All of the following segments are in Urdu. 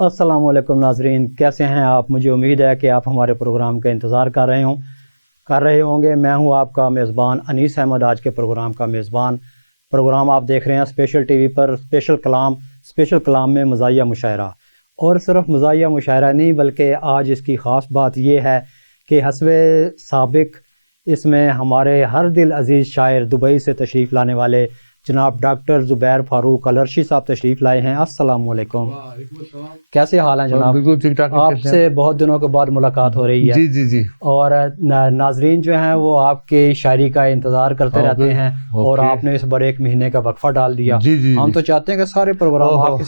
السلام علیکم ناظرین، کیسے ہیں آپ؟ مجھے امید ہے کہ آپ ہمارے پروگرام کا انتظار کر رہے ہوں گے۔ میں ہوں آپ کا میزبان انیس احمد، آج کے پروگرام کا میزبان۔ پروگرام آپ دیکھ رہے ہیں اسپیشل ٹی وی پر، اسپیشل کلام میں مزاحیہ مشاعرہ۔ اور صرف مزاحیہ مشاعرہ نہیں، بلکہ آج اس کی خاص بات یہ ہے کہ حسب سابق اس میں ہمارے ہر دل عزیز شاعر دبئی سے تشریف لانے والے جناب ڈاکٹر زبیر فاروق العرشی صاحب تشریف لائے ہیں۔ السلام علیکم۔ وعلیکم السلام۔ کیسے حال ہیں جناب؟ بالکل ٹھیک ٹھاک۔ آپ سے بہت دنوں کے بعد ملاقات ہو رہی ہے۔ جی جی جی۔ اور ناظرین جو ہیں وہ آپ کی شاعری کا انتظار کرتے رہتے ہیں، اور آپ نے اس بار 1 مہینے کا وقفہ ڈال دیا۔ جی جی۔ ہم تو چاہتے ہیں کہ سارے پروگرام آپ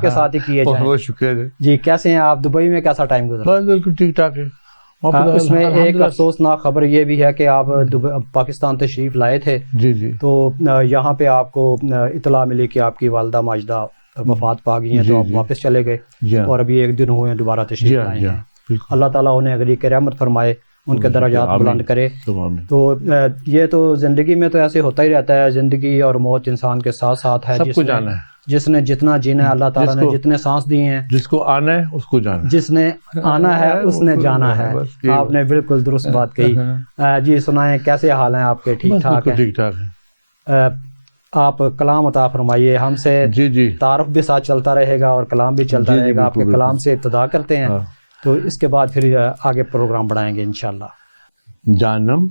کے ساتھ ہی کیے جائیں۔ بہت شکریہ جی، کیسے ہیں آپ؟ دبئی میں کیسا ٹائم گزرا؟ بس بالکل ٹھیک ٹھاک ہے۔ اس میں ایک افسوسناک خبر یہ بھی ہے کہ آپ پاکستان تشریف لائے تھے، جی جی، تو یہاں پہ آپ کو اطلاع ملی کہ آپ کی والدہ ماجدہ وفات پا گئی ہیں، تو آپ واپس چلے گئے، اور ابھی 1 دن ہوئے ہیں دوبارہ تشریف لائے ہیں۔ اللہ تعالیٰ انہیں غریق رحمت فرمائے، ان کے درجات بلند کرے۔ تو یہ تو زندگی میں تو ایسے ہوتا ہی رہتا ہے، زندگی اور موت انسان کے ساتھ ساتھ ہے۔ سب کو جانا ہے، جس نے جتنا جینا ہے، اللہ تعالیٰ نے جتنے سانس دیے ہیں، جس کو آنا ہے اس کو جانا ہے، جس نے آنا ہے اس نے جانا ہے۔ آپ نے بالکل درست بات کہی۔ جی سنائیں، کیسے حال ہیں آپ کے؟ ٹھیک ٹھاک ہیں؟ ٹھیک ٹھاک ہے۔ آپ کلام عطا فرمائیے ہم سے۔ جی جی، تعارف بھی ساتھ چلتا رہے گا اور کلام بھی چلتا رہے گا۔ آپ کے کلام سے ابتدا کرتے ہیں، تو اس کے بعد پھر آگے پروگرام بڑھائیں گے انشاءاللہ۔ جانم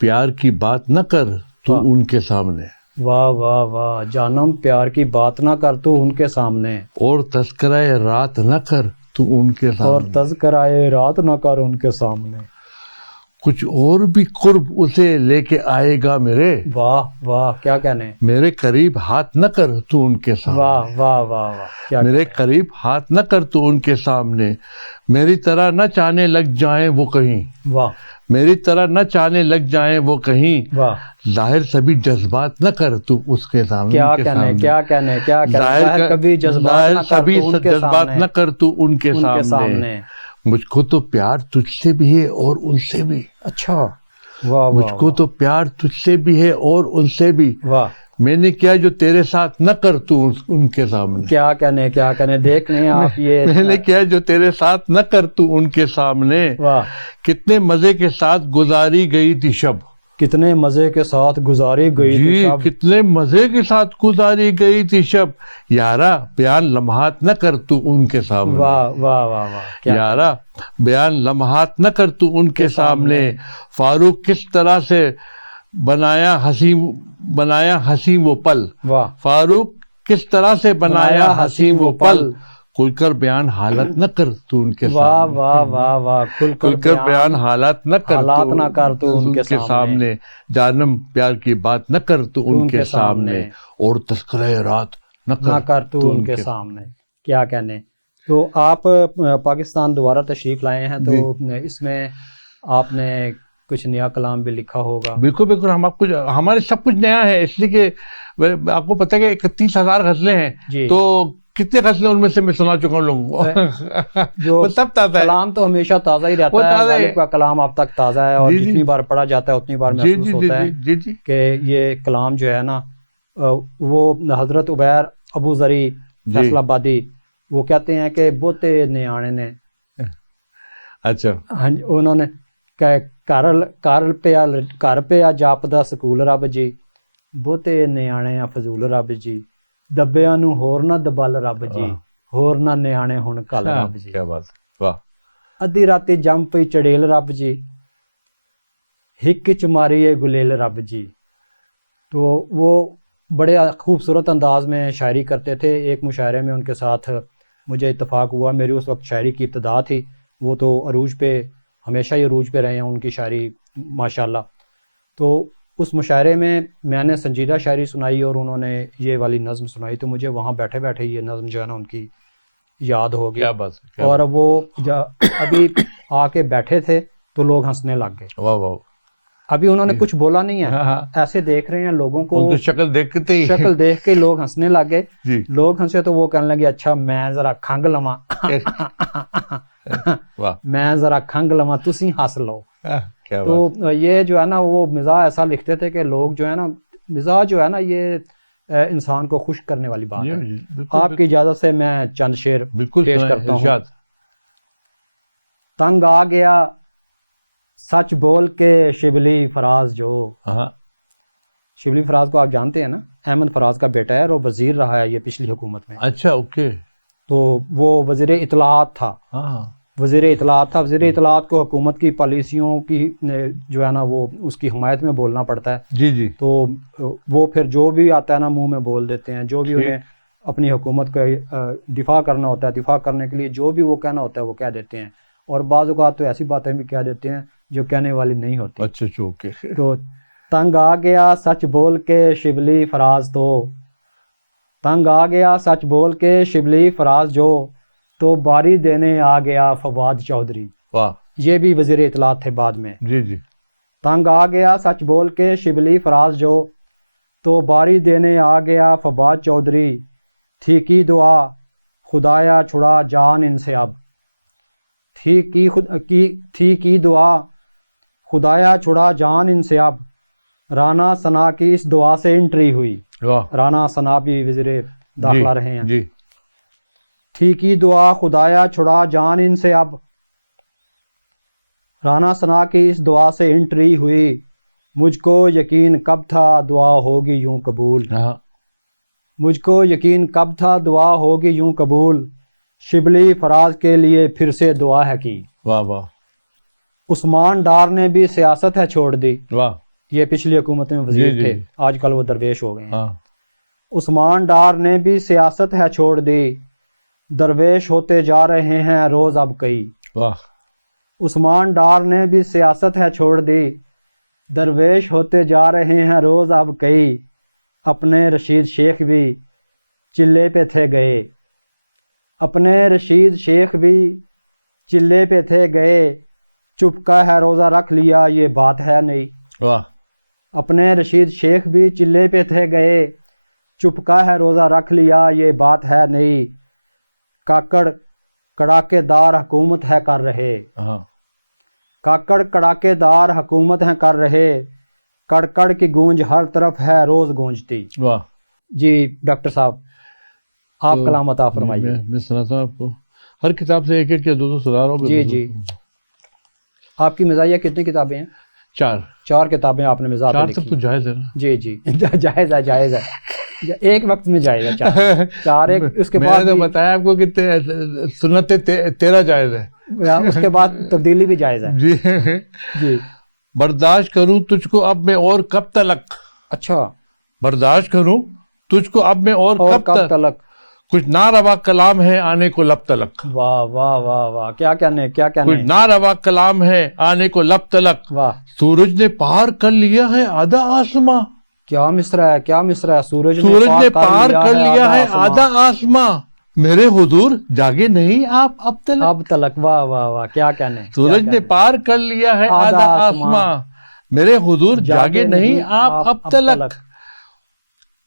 پیار کی بات نہ کر تو ان کے سامنے، واہ واہ واہ۔ جانم پیار کی بات نہ کر تو ان کے سامنے، اور تذکرہ رات نہ کر تو ان کے سامنے، اور تذکرہ رات نہ کر ان کے سامنے، کچھ اور بھی قرب اسے لے کے آئے گا میرے، واہ واہ، کیا کہنے، میرے قریب ہاتھ نہ کر تو ان کے سامنے، واہ واہ واہ واہ، کیا میرے قریب ہاتھ نہ کر تو ان کے سامنے، میری طرح نہ چاہنے لگ جائیں وہ کہیں، واہ، میری طرح نہ چاہنے لگ جائیں وہ کہیں، واہ، ظاہر سبھی جذبات نہ کر تو اس کے سامنے، کیا کہنے، کیا کہنے، کیا کہنے، ظاہر کبھی جذبات نہ کر تو ان کے جذبات سامنے، نہ کر تو ان کے سامنے، مجھ کو تو پیار تجھ سے بھی ہے اور ان سے بھی، اچھا، واہ مجھ کو تو پیار تجھ سے بھی ہے اور ان سے بھی، واہ، میں نے کیا جو تیرے ساتھ نہ کر تو ان کے سامنے، کیا کہنے، کیا کہنے، دیکھ لیں آپ یہ، میں نے کیا جو تیرے ساتھ نہ کر تو ان کے سامنے، واہ، کتنے مزے کے ساتھ گزاری گئی تھی شب، کتنے مزے کے ساتھ گزاری گئی تھی جی شب، کتنے مزے کے ساتھ گزاری گئی تھی شب، یارا بیان لمحات نہ کر تو ان کے سامنے، واہ واہ واہ واہ، یارا بیان لمحات نہ کر تو ان کے سامنے، فاروق کس طرح سے بنایا ہنسی وہ پل، واہ، فاروق کس طرح سے بنایا ہنسی وہ پل، کھل کر بیان حالت نہ کر تو ان کے واہ سامنے، واہ واہ واہ، کھل کر بیان حالات نہ کر تو ان کے سامنے، جانم پیار کی بات نہ کر تو ان کے سامنے، اور تذکرہ رات نہ کر تو ان کے سامنے، کیا کہنے۔ تو آپ پاکستان دوبارہ تشریف لائے ہیں، تو اس میں آپ نے کچھ نیا کلام بھی لکھا ہوگا؟ بالکل بالکل، ہمارے سب کچھ نیا ہے، اس لیے کہ آپ کو پتہ ہے کہ 31,000 غزلیں ہیں، تو کتنے غزلیں ان میں سے میں سنا چکا ہوں لوگوں کو، جو سب تازہ ہے، کلام تو ہمیشہ تازہ ہی رہتا ہے، غالب کا کلام اب تک تازہ ہے، اور جتنی بار پڑھا جاتا ہے اتنی بار محسوس ہوتا ہے کہ یہ کلام جو ہے نا، وہ حضرت عبیر ابو ذری فیصل آبادی وہ کہتے ہیں کہ بہتے نیانے نے، اچھا، انہوں نے گھر پیا جاپدا سکول رب جی، بہتے نیانے فضول رب جی، دبیاں نو ہور نہ دبل رب جی، ہور نہ نیانے ہن کل رب جی، کیا بات، واہ، ادھی راتی جم پئی چڑیل رب جی، ہک چ ماری گلیل رب جی۔ تو وہ بڑے خوبصورت انداز میں شاعری کرتے تھے۔ ایک مشاعرے میں ان کے ساتھ مجھے اتفاق ہوا، میری اس وقت شاعری کی ابتدا تھی، وہ تو عروج پہ ہمیشہ ہی عروج پہ رہے ہیں ان کی شاعری ماشاءاللہ۔ تو اس مشاعرے میں میں نے سنجیدہ شاعری سنائی اور انہوں نے یہ والی نظم سنائی، تو مجھے وہاں بیٹھے بیٹھے یہ نظم جو ہے نا ان کی یاد ہو گئی، اور وہ ابھی آ کے بیٹھے تھے تو لوگ ہنسنے لگ گئے۔ واہ واہ، ابھی انہوں نے کچھ بولا نہیں ہے، ایسے دیکھ رہے ہیں لوگوں کو، شکل دیکھ کے لوگ ہنسنے لگ گئے۔ لوگ ہنسے تو وہ کہنے لگے اچھا میں ذرا کھنگ لواں، میں ذرا کھنگ لواں، تسی ہنس لو۔ تو یہ جو ہے نا وہ مزاح ایسا لکھتے تھے کہ لوگ جو ہے نا، مزاح جو ہے نا یہ انسان کو خوش کرنے والی بات ہے. بالکل آپ کی اجازت سے میں چند شعر بالکل پیش کرتا ہوں. ارشاد. تنگ آ گیا سچ بول کے شبلی فراز جو. ہاں شبلی فراز کو آپ جانتے ہیں نا، احمد فراز کا بیٹا ہے اور وہ وزیر رہا ہے یہ پچھلی حکومت میں. اچھا اوکے. تو وہ وزیر اطلاعات تھا. ہاں وزیر اطلاعات کو حکومت کی پالیسیوں کی جو ہے نا وہ اس کی حمایت میں بولنا پڑتا ہے. جی جی. تو وہ پھر جو بھی آتا ہے نا منہ میں بول دیتے ہیں، جو بھی انہیں اپنی حکومت کا دفاع کرنا ہوتا ہے، دفاع کرنے کے لیے جو بھی وہ کہنا ہوتا ہے وہ کہہ دیتے ہیں. اور بعض اوقات تو ایسی باتیں بھی کہہ دیتے ہیں جو کہنے والی نہیں ہوتی. اچھا اوکے. تو تنگ آ گیا سچ بول کے شبلی فراز تو، تنگ آ گیا سچ بول کے شبلی فراز جو، تو باری دینے آ گیا فواد چودھری. واہ. یہ بھی وزیر اطلاعات تھے بعد میں. جی جی. تنگ آ گیا سچ بول کے شبلی فراز جو، تو باری دینے آ گیا فواد چودھری. تھی کی دعا خدایا چھڑا جان ان سے اب، تھی کی دعا خدایا چھڑا جان ان سے اب. رانا ثنا کی اس دعا سے انٹری ہوئی. رانا ثنا بھی وزیر داخلہ رہے ہیں. جی. تھی کی دعا خدایا چھڑا جان ان سے اب، رانا ثنا کی اس دعا سے انٹری ہوئی. مجھ کو یقین کب تھا دعا ہوگی یوں قبول، مجھ کو یقین کب تھا دعا ہوگی یوں قبول. شبلی فراز کے لیے پھر سے دعا ہے کی. واہ واہ. عثمان ڈار نے بھی سیاست ہے چھوڑ دی. واہ. یہ پچھلی حکومت میں وزیر جی جی. تھے، آج کل وہ درویش ہو گئے ہیں. ہاں. عثمان ڈار نے بھی سیاست ہے چھوڑ دی، درویش ہوتے جا رہے ہیں روز اب کئی. واہ. عثمان ڈار نے بھی سیاست ہے چھوڑ دی، درویش ہوتے جا رہے ہیں روز اب کئی. اپنے رشید شیخ بھی چلے پہ تھے گئے، اپنے رشید شیخ بھی چلے پہ تھے گئے. چپکا ہے روزہ رکھ لیا یہ بات ہے نہیں. واہ. اپنے رشید شیخ بھی چلے پہ تھے گئے، چپکا ہے روزہ رکھ لیا یہ بات ہے نہیں. کاکڑ کڑاکے دار حکومت ہے کر رہے، کاکڑ کڑاکے دار حکومت ہیں کر رہے. کڑکڑ کی گونج ہر طرف ہے روز گونجتی. واہ. جی ڈاکٹر صاحب آپ کلام عطا فرمائیے. میں سناتا ہوں آپ کو، ہر کتاب سے ایک ایک یا دو سنا رہا ہوں. جی جی. آپ کی مزاحیہ کتنی کتابیں ہیں؟ 4 کتابیں آپ نے مزاح 4 تک تو جائز ہے نا. جی جی جائز ہے ایک وقت میں جائز ہے 4 ایک. اس کے بعد میں نے بتایا آپ کو کہ سنت 13 جائز ہے، اس کے بعد تبدیلی بھی جائز ہے. جی جی. برداشت کروں تجھ کو اب میں اور کب تلک. اچھا. برداشت کروں تجھ کو اب میں اور کب تلک. کچھ ناروا کلام ہے آنے کو لب تلک. واہ واہ واہ واہ. کیا کہنے کچھ ناروا کلام ہے آنے کو لب تلک. واہ. سورج نے پار کر لیا ہے آدھا آسماں. کیا مصرع ہے، کیا مصرع ہے. سورج نے پار کر لیا ہے آدھا آسماں، میرے حضور جاگے نہیں آپ اب تلک. واہ واہ واہ. کیا کہنے. سورج نے پار کر لیا ہے آدھا آسماں، میرے حضور جاگے نہیں آپ اب تلک.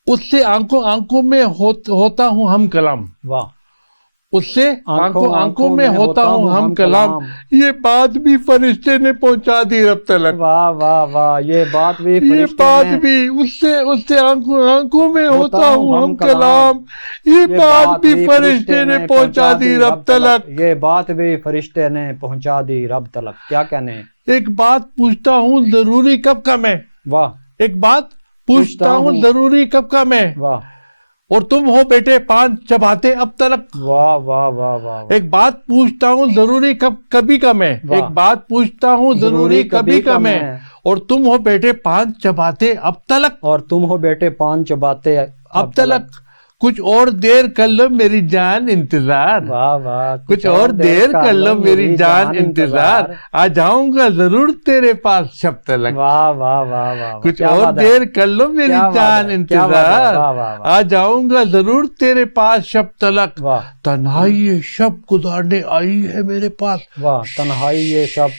اس سے آنکھوں میں ہوتا ہوں ہم کلام. واہ. اس سے آنکھوں میں ہوتا ہوں ہم کلام، یہ بات بھی فرشتے نے پہنچا دی رب تلک. واہ واہ واہ. یہ بات بھی اس سے آنکھوں میں ہوتا ہوں ہم کلام، یہ بات بھی فرشتے نے پہنچا دی رب تلک. یہ بات بھی فرشتے نے پہنچا دی رب تلک. کیا کہنے. ایک بات پوچھتا ہوں ضروری کب کا میں. واہ. ایک بات پوچھتا ہوں ضروری کب کا میں. واہ. اور تم ہو بیٹے پان چباتے اب تلک. واہ واہ واہ واہ. ایک بات پوچھتا ہوں ضروری کبھی کا میں. ایک بات پوچھتا ہوں ضروری کبھی کا میں، اور تم ہو بیٹے پان چباتے اب تلک. اور تم ہو بیٹے پان چباتے اب تلک. کچھ اور دیر کر لو میری جان انتظار. واہ واہ. کچھ اور دیر کر لو میری جان انتظار، آ جاؤں گا ضرور تیرے پاس شب تلک. واہ واہ واہ واہ. کچھ اور دیر کر لو میری جان انتظار، آ جاؤں گا ضرور تیرے پاس شب تلک. تنہائی شب گزارنے آئی ہے میرے پاس. واہ. تنہائی شب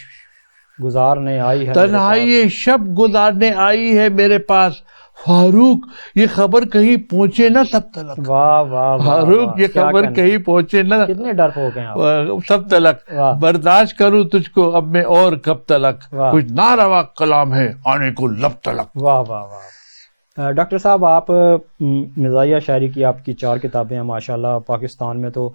گزارنے آئی ہے. تنہائی شب گزارنے آئی ہے میرے پاس. فاروق یہ خبر کہیں پہنچے نہ سب تلک. واہ واہ. فاروق یہ خبر کہیں پہنچے نہ. کتنے ڈرپوک ہیں آپ. سب تلک. برداشت کروں تجھ کو اب میں اور کب تلک. کچھ ناروا کلام ہے آنے کو لب تلک. واہ واہ واہ. ڈاکٹر صاحب آپ مزاحیہ شاعری کی آپ کی 4 کتابیں ہیں ماشاءاللہ. پاکستان میں تو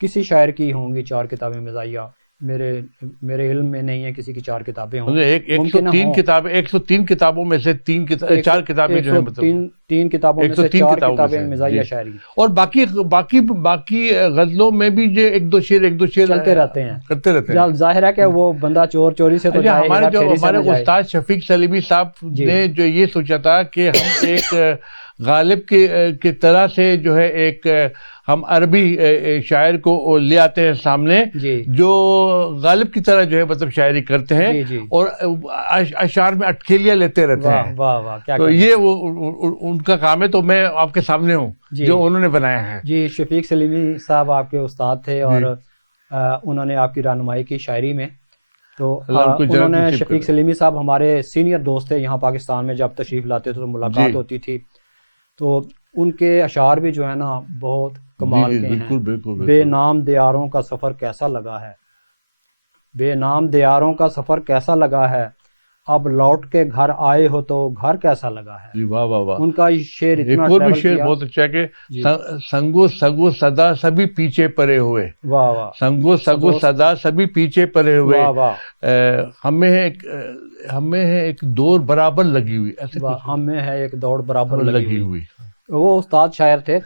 کسی شاعر کی ہوں گی 4 کتابیں مزاحیہ، میرے علم میں نہیں ہے کسی کی 4 کتابیں ہوں. 103 کتابیں، 103 کتابوں میں سے 4 کتابیں جو ہیں، مطلب 3 کتابوں میں سے 4 کتابیں مزاحیہ شاعری. اور باقی غزلوں میں بھی جو ایک دو شعر چلتے رہتے ہیں، کرتے رہتے ہیں. ظاہر ہے کہ وہ بندہ چوری سے تو جائے، ہمارے استاد شفیق سلیمی صاحب نے جو یہ سوچا تھا کہ ہم ایک غالب کی طرح سے جو ہے ایک ہم عربی شاعر کو لے آتے ہیں سامنے جو غالب کی طرح جو ہے مطلب شاعری کرتے ہیں اور اشعار میں اٹکیلیاں لیتے رہتے ہیں. تو یہ ان کا کام ہے، تو میں آپ کے سامنے ہوں جو انہوں نے بنایا ہے. جی شفیق سلیمی صاحب آپ کے استاد تھے اور انہوں نے آپ کی رہنمائی کی شاعری میں. تو انہوں نے شفیق سلیمی صاحب ہمارے سینئر دوست تھے یہاں پاکستان میں، جب تشریف لاتے تھے تو ملاقات ہوتی تھی. تو ان کے اشعار بھی جو ہے نا بہت کمال کے ہیں. بے نام دیاروں کا سفر کیسا لگا ہے، بے نام دیاروں کا سفر کیسا لگا ہے، اب لوٹ کے گھر آئے ہو تو گھر کیسا لگا ہے. واہ واہ واہ. ان کا شعر اتنا ایک اور بھی شعر بہت اچھا ہے کہ سنگو صدا سبھی پیچھے پڑے ہوئے. واہ واہ. سنگو صدا سبھی پیچھے پڑے ہوئے. ہمیں ہے ایک دوڑ برابر لگی ہوئی. ہمیں ہے ایک دوڑ برابر لگی ہوئی. وہ استاد شاعر تھے.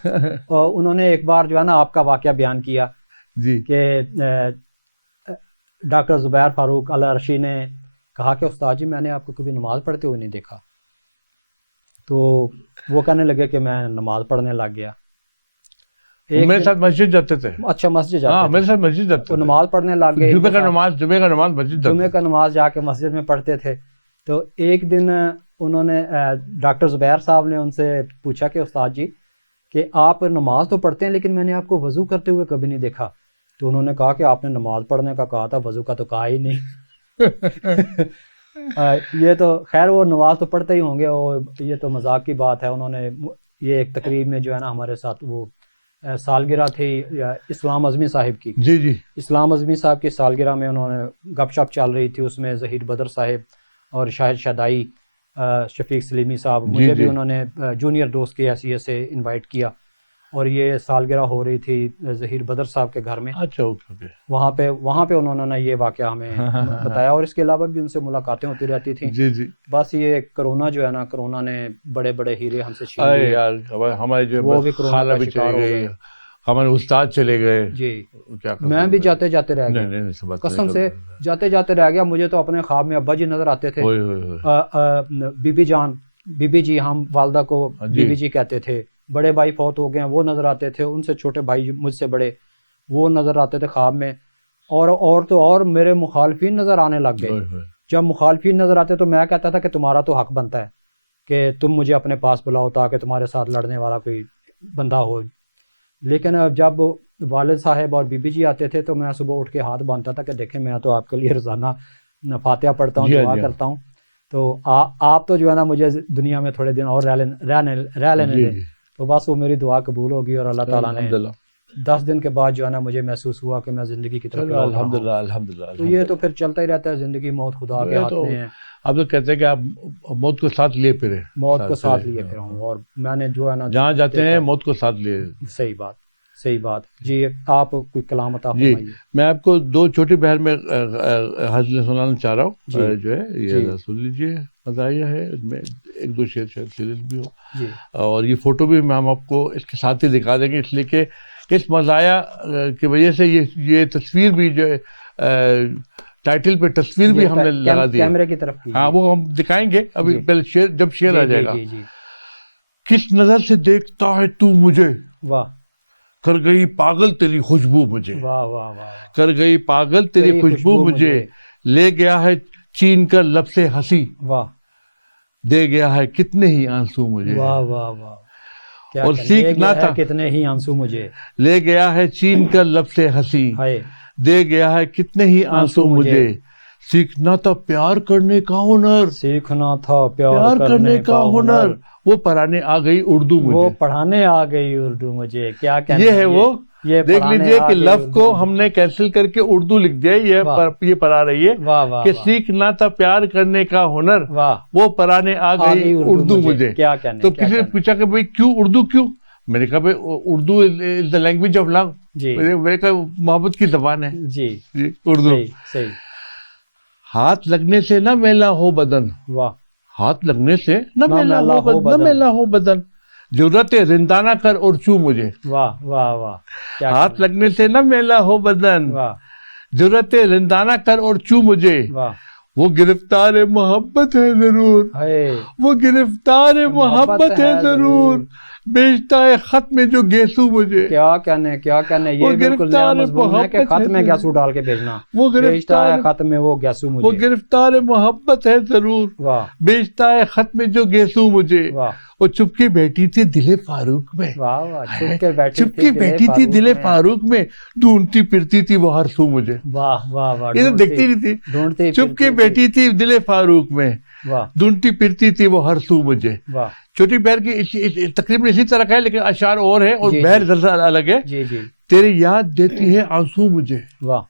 انہوں نے ایک بار جو ہے نا آپ کا واقعہ بیان کیا کہ ڈاکٹر زبیر فاروق العرشی نے کہا کہ استاد جی میں نے آپ کو کبھی نماز پڑھتے ہوئے نہیں دیکھا. تو وہ کہنے لگے کہ میں نماز پڑھنے لگ گیا. میرے ساتھ مسجد جاتے تھے. اچھا مسجد جاتے تھے. میرے ساتھ مسجد جاتے تو نماز پڑھنے لگ گئے. جمعہ کا نماز مسجد جمعہ کا نماز جا کے مسجد میں پڑھتے تھے. تو ایک دن انہوں نے ڈاکٹر زبیر صاحب نے ان سے پوچھا کہ استاد جی کہ آپ نماز تو پڑھتے ہیں لیکن میں نے آپ کو وضو کرتے ہوئے کبھی نہیں دیکھا. تو انہوں نے کہا کہ آپ نے نماز پڑھنے کا کہا تھا، وضو کا تو کہا ہی نہیں. یہ تو خیر وہ نماز تو پڑھتے ہی ہوں گے، اور یہ تو مذاق کی بات ہے. انہوں نے یہ ایک تقریب میں جو ہے نا ہمارے ساتھ وہ سالگرہ تھی اسلام اعظمی صاحب کی. جی اسلام اعظمی صاحب کی سالگرہ میں انہوں نے گپ شپ چل رہی تھی، اس میں ظہیر بدر صاحب اور شاہد شدائی، شفیق سلیمی صاحب، مجھے بھی انہوں نے جونیئر دوست کی حیثیت سے انوائٹ کیا اور یہ سالگرہ ہو رہی تھی ظہیر بدر صاحب کے گھر میں. اچھا اوکے. وہاں پہ انہوں نے یہ واقعہ ہمیں بتایا اور اس کے علاوہ بھی ان سے ملاقاتیں ہوتی رہتی تھیں. جی. بس یہ کرونا جو ہے نا، کرونا نے بڑے بڑے ہیرے ہم سے چھین لیے. یار ہمارے جو وہ بھی کرونا کا شکار ہو گئے. ہمارے استاد چلے گئے. جی میں بھی جاتے جاتے رہ گیا، قسم سے جاتے جاتے رہ گیا. مجھے تو اپنے خواب میں ابا جی نظر آتے تھے، بی بی جی، ہم والدہ کو بی بی جی کہتے تھے. بڑے بھائی فوت ہو گئے ہیں، وہ نظر آتے تھے. ان سے چھوٹے بھائی مجھ سے بڑے، وہ نظر آتے تھے خواب میں. اور میرے مخالفین نظر آنے لگ گئے. جب مخالفین نظر آتے تو میں کہتا تھا کہ تمہارا تو حق بنتا ہے کہ تم مجھے اپنے پاس بلاؤ تاکہ تمہارے ساتھ لڑنے والا کوئی بندہ ہو. لیکن جب والد صاحب اور بی بی جی آتے تھے تو میں صبح اٹھ کے ہاتھ باندھتا تھا کہ دیکھیں میں تو آپ کے لیے روزانہ فاتحہ پڑھتا ہوں، دعا کرتا ہوں. تو آپ تو جو ہے نا مجھے دنیا میں تھوڑے دن اور رہ لینے دیں. تو بس وہ میری دعا قبول ہوگی اور اللہ تعالیٰ نے 10 دن کے بعد جو ہے نا مجھے محسوس ہوا کہ میں زندگی کی طرف الحمدللہ. تو یہ تو پھر چلتا ہی رہتا ہے، زندگی موت خدا کے ہاتھ میں ہے. آپ تو کہتے ہیں کہ آپ موت کو ساتھ لیے پھرے، موت کو ساتھ لیے پھر ہوں، اور میں نے جو ہے نا جہاں جاتے ہیں موت کو ساتھ لیے. صحیح بات. جی آپ کوئی کلام عطا فرمائیے. میں آپ کو 2 چھوٹی بہر میں غزلیں سنانا چاہ رہا ہوں. جو ہے یہ سن لیجیے، مزاحیہ ہے، اس میں 1-2 شعر شاید سیریل بھی ہو. اور یہ فوٹو بھی ہم آپ کو اس کے ساتھ ہی دکھا دیں گے، اس لیے کہ اس مزاحیہ کی وجہ سے یہ تصویر بھی جو ہے ٹائٹل پہ تصویر بھی ہم نے لگا دی کیمرے کی طرف. ہاں وہ ہم دکھائیں گے ابھی پہلے جب شعر آ جائے گا. کس نظر سے دیکھتا ہے تو مجھے، واہ، کر گئی پاگل تیری خوشبو مجھے. واہ واہ واہ. کر گئی پاگل تیری خوشبو مجھے، لے گیا ہے چین کر لب سے ہنسی. واہ. دے گیا ہے کتنے ہی آنسو مجھے. واہ واہ واہ. اور سیکھنا تھا کتنے ہی آنسو مجھے، لے گیا ہے چین کر لب سے ہنسی. دے گیا ہے کتنے ہی آنسو مجھے. سیکھنا تھا پیار کرنے کا ہنر، سیکھنا تھا پیار کرنے کا ہنر. وہ پڑھانے آ گئی اردو مجھے، وہ پڑھانے آ گئی اردو مجھے. کیا کہنا یہ ہے وہ یہ دیکھ پڑھانے لیجئے کہ آگے لفظ کو ہم نے کینسل کر کے اردو لکھ دیا، یہ پڑھا رہی ہے واہ واہ کہ واہ، سیکھنا تھا پیار کرنے کا ہنر، واہ، وہ پڑھانے آ گئی اردو مجھے۔ کیا کہنے، تو کیا کسی نے کہنے۔ پوچھا کہ بھئی کیوں اردو کیوں؟ میں نے کہا بھئی اردو از دا لینگویج آف لو، جی میں نے کہا محبت کی زبان ہے جی، جی اردو۔ صحیح صحیح، ہاتھ لگنے سے نہ میلا ہو بدن، واہ، ہاتھ لگنے سے نہ نہ میلا میلا ہو ہو بدن، نہ بدن، میلا ہو بدن، ضرورت رندانہ کر اور چھو مجھے، واہ واہ واہ، کیا ہاتھ کہنے، لگنے سے نہ میلا ہو بدن، واہ ضرورت رندانہ کر اور چھو مجھے، واہ، وہ گرفتار محبت ہے ضرور، ہے وہ گرفتار محبت ہے ضرور، بیچتا ہے خط میں جو گیسو مجھے، کیا کہنے، کیا کہنے، وہ یہ بالکل نیا گرفتار مضمون ہے کہ محبت خط ہے میں ضرور، گیسو ڈال کے بھیجنا، وہ بیچتا ہے گرفتار خط میں وہ گیسو وہ مجھے، گرفتار محبت ہے ضرور، واہ بیچتا ہے خط میں جو گیسو مجھے، واہ وہ چپ کے بیٹھی تھی دل فاروق میں، واہ واہ، چھپ کے بیٹھی چپ کے بیٹھی تھی دل فاروق میں، ڈھونڈتی پھرتی تھی وہ ہر سو مجھے، واہ واہ واہ، یہ تو دیکھتی نہیں تھی، ڈھونڈتی چپ کے بیٹھی تھی دل فاروق میں، واہ ڈھونڈتی پھرتی تھی وہ ہر سو مجھے۔ واہ، چھوٹی بہر کی تقریباً اسی طرح کا ہے لیکن اشعار اور ہے اور جی، بہر جی۔ دراصل الگ ہے۔ جی جی، تیری یاد دیتی ہے آنسو مجھے، واہ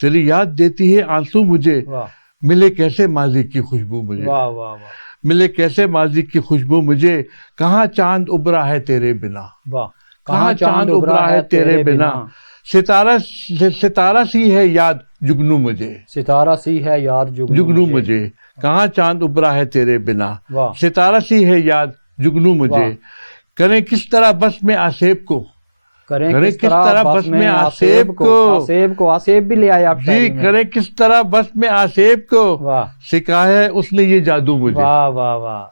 تیری یاد دیتی ہے آنسو مجھے، واہ ملے کیسے ماضی کی خوشبو مجھے، واہ واہ واہ ملے کیسے ماضی کی خوشبو مجھے، کہاں چاند ابھرا ہے تیرے بنا، واہ، کہاں چاند ابھرا ہے تیرے بنا، ستارہ سی ہے یاد جگنو مجھے، ستارہ سی ہے یاد جگنو مجھے، کہاں چاند ابھرا ہے تیرے بنا، واہ، ستارہ سی ہے یاد جگنو مجھے، واہ۔ کریں کس طرح بس میں آسیب کو، کریں کریں کس طرح بس میں آسیب کو، آسیب بھی لے آئے آپ جی شاعری میں، کریں کس طرح بس میں آسیب کو، واہ سکھایا ہے اس نے یہ جادو مجھے، واہ واہ واہ،